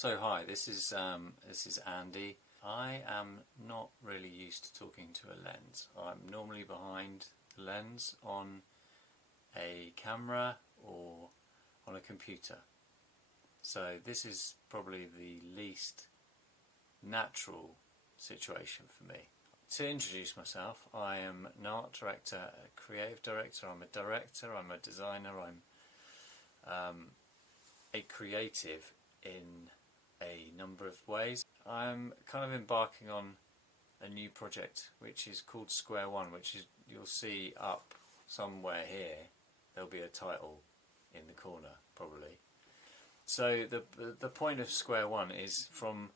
So hi, this is Andy. I am not really used to talking to a lens. I'm normally behind the lens on a camera or on a computer. So this is probably the least natural situation for me. To introduce myself, I am an art director, a creative director, I'm a director, I'm a designer, I'm a creative in a number of ways. I'm kind of embarking on a new project which is called Scwair One, which is, you'll see up somewhere here, there'll be a title in the corner probably. So the point of Scwair One is from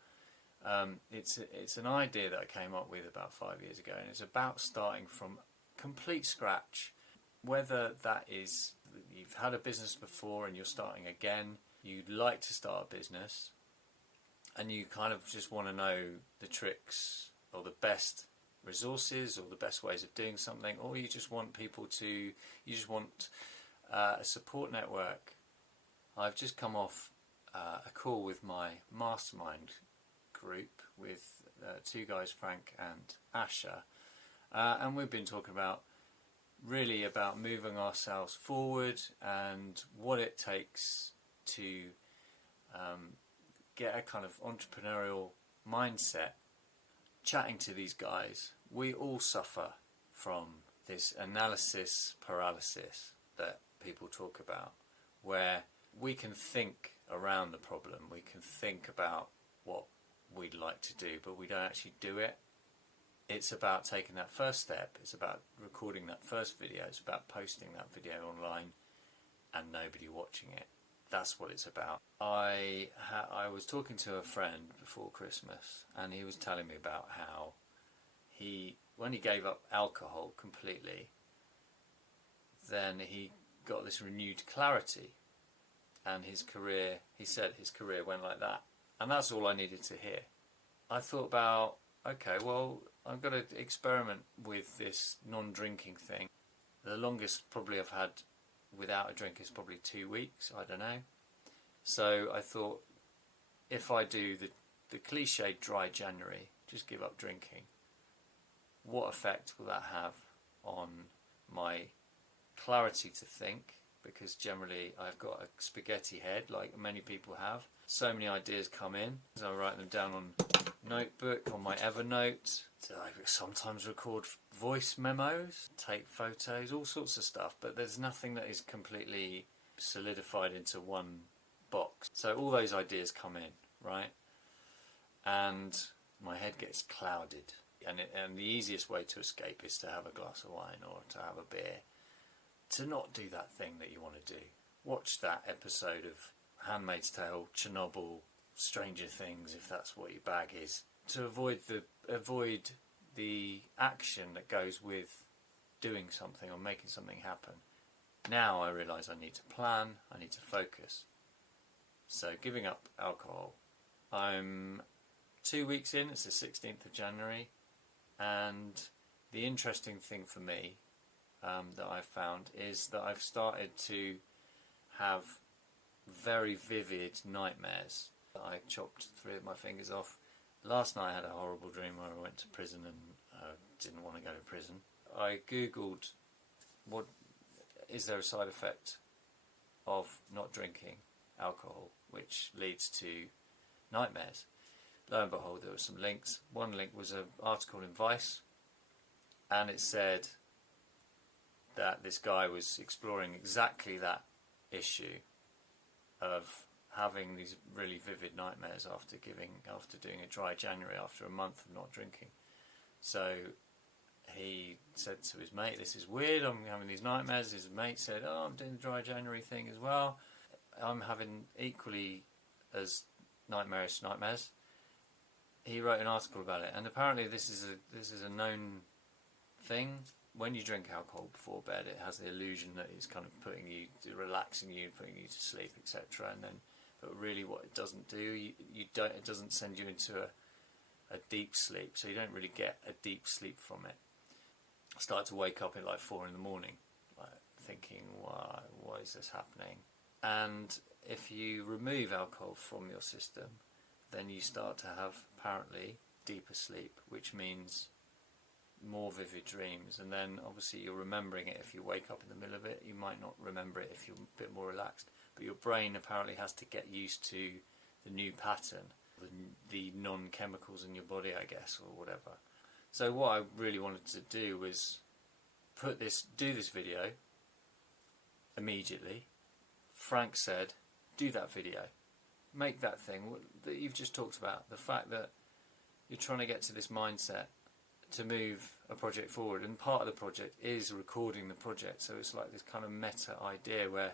it's an idea that I came up with about 5 years ago, and it's about starting from complete scratch. Whether that is you've had a business before and you're starting again, you'd like to start a business and you kind of just want to know the tricks or the best resources or the best ways of doing something, or you just want a support network. I've just come off a call with my mastermind group with two guys, Frank and Asher, and we've been talking about moving ourselves forward and what it takes to get a kind of entrepreneurial mindset. Chatting to these guys, we all suffer from this analysis paralysis that people talk about, where we can think around the problem, we can think about what we'd like to do, but we don't actually do it. It's about taking that first step, it's about recording that first video, it's about posting that video online and nobody watching it. That's what it's about. I was talking to a friend before Christmas, and he was telling me about how when he gave up alcohol completely, then he got this renewed clarity, and he said his career went like that. And that's all I needed to hear. I thought about, okay, well, I'm going to experiment with this non-drinking thing. The longest probably I've had without a drink is probably 2 weeks, I don't know. So I thought, if I do the cliched dry January, just give up drinking, what effect will that have on my clarity to think? Because generally I've got a spaghetti head, like many people have. So many ideas come in, so I write them down on notebook, on my Evernote. I sometimes record voice memos, take photos, all sorts of stuff, but there's nothing that is completely solidified into one box. So all those ideas come in, right? And my head gets clouded. And the easiest way to escape is to have a glass of wine or to have a beer. To not do that thing that you want to do. Watch that episode of Handmaid's Tale, Chernobyl, Stranger Things, if that's what your bag is. To avoid the action that goes with doing something or making something happen. Now I realise I need to plan, I need to focus. So giving up alcohol. I'm 2 weeks in, it's the 16th of January, and the interesting thing for me that I've found is that I've started to have very vivid nightmares. I chopped 3 of my fingers off. Last night I had a horrible dream where I went to prison and didn't want to go to prison. I googled, what is there a side effect of not drinking alcohol which leads to nightmares? Lo and behold, there were some links. One link was an article in Vice, and it said that this guy was exploring exactly that issue of having these really vivid nightmares after doing a dry January, after a month of not drinking. So he said to his mate, "This is weird, I'm having these nightmares." His mate said, "Oh, I'm doing the dry January thing as well. I'm having equally as nightmarish nightmares." He wrote an article about it, and apparently this is a known thing. When you drink alcohol before bed, it has the illusion that it's kind of relaxing you, putting you to sleep, etc. And then, but really, what it doesn't do, it doesn't send you into a deep sleep. So you don't really get a deep sleep from it. I start to wake up at like 4 in the morning, like thinking, why is this happening? And if you remove alcohol from your system, then you start to have apparently deeper sleep, which means more vivid dreams. And then obviously you're remembering it. If you wake up in the middle of it, you might not remember it if you're a bit more relaxed, but your brain apparently has to get used to the new pattern, the non-chemicals in your body, I guess, or whatever. So what I really wanted to do was do this video immediately. Frank said, do that video, make that thing that you've just talked about, the fact that you're trying to get to this mindset to move a project forward, and part of the project is recording the project. So it's like this kind of meta idea where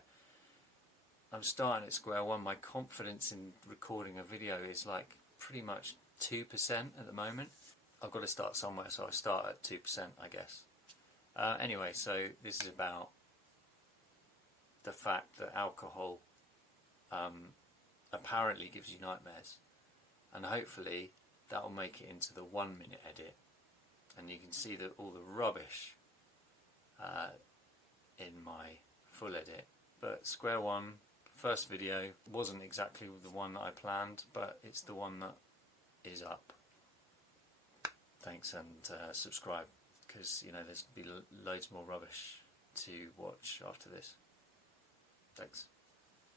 I'm starting at square one. My confidence in recording a video is like pretty much 2% at the moment. I've got to start somewhere, so I start at 2%, I guess. Anyway, so this is about the fact that alcohol apparently gives you nightmares, and hopefully that will make it into the 1 minute edit, and you can see all the rubbish in my full edit. But Scwair One, first video, wasn't exactly the one that I planned, but it's the one that is up. Thanks, and subscribe, because there's be loads more rubbish to watch after this. Thanks.